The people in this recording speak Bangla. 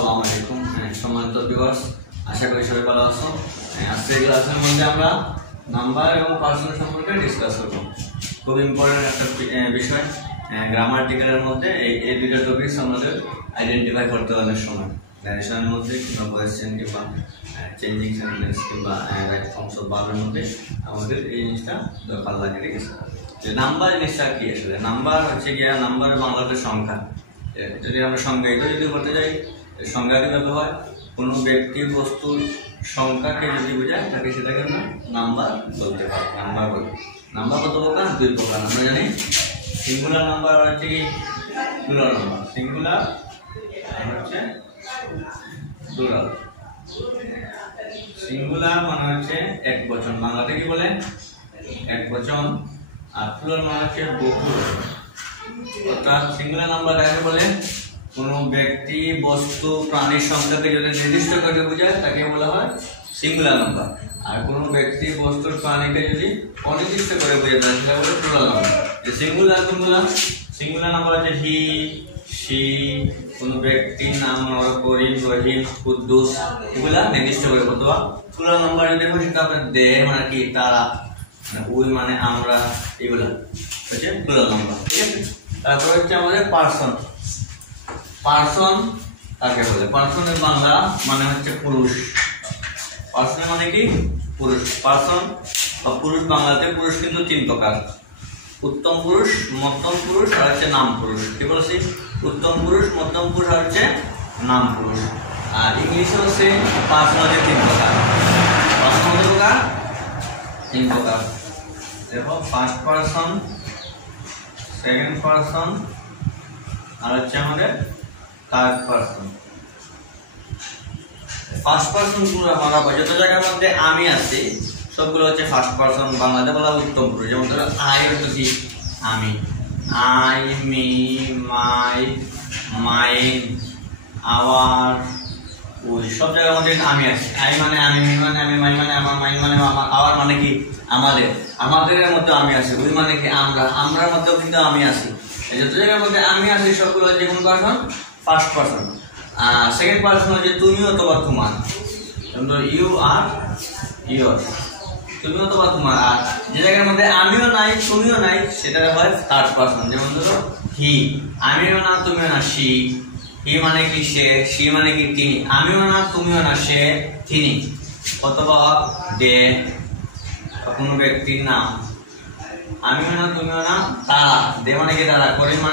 আসসালামু আলাইকুম সম্মানিত ভিউয়ার্স, আশা করি সবাই ভালো আছো। আজকের ক্লাসের মধ্যে আমরা নাম্বার এবং পার্সন সম্পর্কে ডিসকাস করব। খুব ইম্পর্টেন্ট একটা বিষয়। গ্রামাটিক্যালের মধ্যে এই দুটো টপিকস আমাদের আইডেন্টিফাই করতে অনেক সময় ডাইরেকশনের মধ্যে কিংবা কোয়েশ্চেন কিংবা চেঞ্জিং সেন্টেন্স কিংবা রাইট ফর্মস অফ ভার্বের মধ্যে আমাদের এই জিনিসটা দরকার লাগে। ঠিক আছে, যে নাম্বার জিনিসটা কি? আসলে নাম্বার হচ্ছে গিয়া নাম্বার বাংলাতে সংখ্যা। যদি আমরা সংজ্ঞায়িত যদি করতে যাই, সংজ্ঞা কিভাবে হয়? কোনো ব্যক্তি বস্তুর সংখ্যাকে যদি বোঝায় তাকে সেটাকে আমরা নাম্বার বলতে পারি। নাম্বার বলি। নাম্বার কত প্রকার? দুই প্রকার আমরা জানি। সিঙ্গুলার নাম্বার হচ্ছে কি প্লুরাল নাম্বার, সিঙ্গুলার হচ্ছে প্লুরাল। সিঙ্গুলার মানে হচ্ছে এক বচন, বাংলাতে কি বলে? এক বচন। আর প্লুরাল মানে হচ্ছে বহু। অর্থাৎ সিঙ্গুলার নাম্বার কাকে বলে? কোনো ব্যক্তি বস্তু প্রাণীর সংখ্যাকে যদি নির্দিষ্ট করে বোঝায় তাকে বলা হয় সিঙ্গুলার নাম্বার। আর কোনো ব্যক্তি বস্তুর প্রাণীকে যদি অনির্দিষ্ট করে বোঝায় তাকে বলে প্লুরাল নাম্বার। যে সিঙ্গুলার কোনগুলা? সিঙ্গুলার নাম্বার হচ্ছে হি, সি, কোনো ব্যক্তির নাম করিম, রহিম, কুদ্দুস, এগুলা নির্দিষ্ট করে বলতে হয়। প্লুরাল নাম্বার যদি হয় সেটা আপনার দে মানে কি তারা, ওই মানে আমরা, এগুলা হচ্ছে প্লুরাল নাম্বার। ঠিক আছে, তারপর হচ্ছে আমাদের পার্সন। পার্সন কাকে বলে? পার্সনের বাংলা মানে হচ্ছে পুরুষ। পার্সন মানে কি? পুরুষ। পার্সন বা পুরুষ, বাংলাতে পুরুষ কিন্তু তিন প্রকার: উত্তম পুরুষ, মধ্যম পুরুষ আর হচ্ছে নাম পুরুষ। কি বলছি? উত্তম পুরুষ, মধ্যম পুরুষ আর হচ্ছে নাম পুরুষ। আর ইংলিশে হচ্ছে পার্সন হচ্ছে তিন প্রকার। পার্সন কত প্রকার? তিন প্রকার। দেখো, ফার্স্ট পার্সন, সেকেন্ড পার্সন আর হচ্ছে আমাদের থার্ড পার্সন। ফার্স্ট পার্সন গুলো আমরা যত জায়গার মধ্যে আমি আছি সবগুলো হচ্ছে ফার্স্ট পার্সন। বাংলাতে বলা উত্তম পুরুষ। যেমন ধরো আই হচ্ছে আমি, I, me, my, mine, our, ওই সব জায়গার মধ্যে আমি আছি। আই মানে আমি, মি মানে আমি, মাই মানে আমার, মাইন মানে আমার, আওয়ার মানে কি আমাদের, আমাদের মধ্যে আমি আছি। ওই মানে কি আমরা, আমরার মধ্যেও কিন্তু আমি আছি। যত জায়গার মধ্যে আমি আছি সবগুলো হচ্ছে কোন পার্সন? First person. আর সেকেন্ড পার্সন হচ্ছে তুমি অথবা তোমার। ইউ আর ইয়োর, তুমি অথবা তোমার। আর যে জায়গার মধ্যে আমিও নাই তুমিও নাই সেটা হয় থার্ড পার্সন। যেমন ধরো হি, আমিও না তুমিও না, সি। হি মানে কি সে, সি মানে কি তিনি। আমিও না তুমিও না, সে তিনি। অথবা দে, কোনো ব্যক্তির নাম। আমিও না তুমিও না, তারা। দে মানে কি তারা। করিম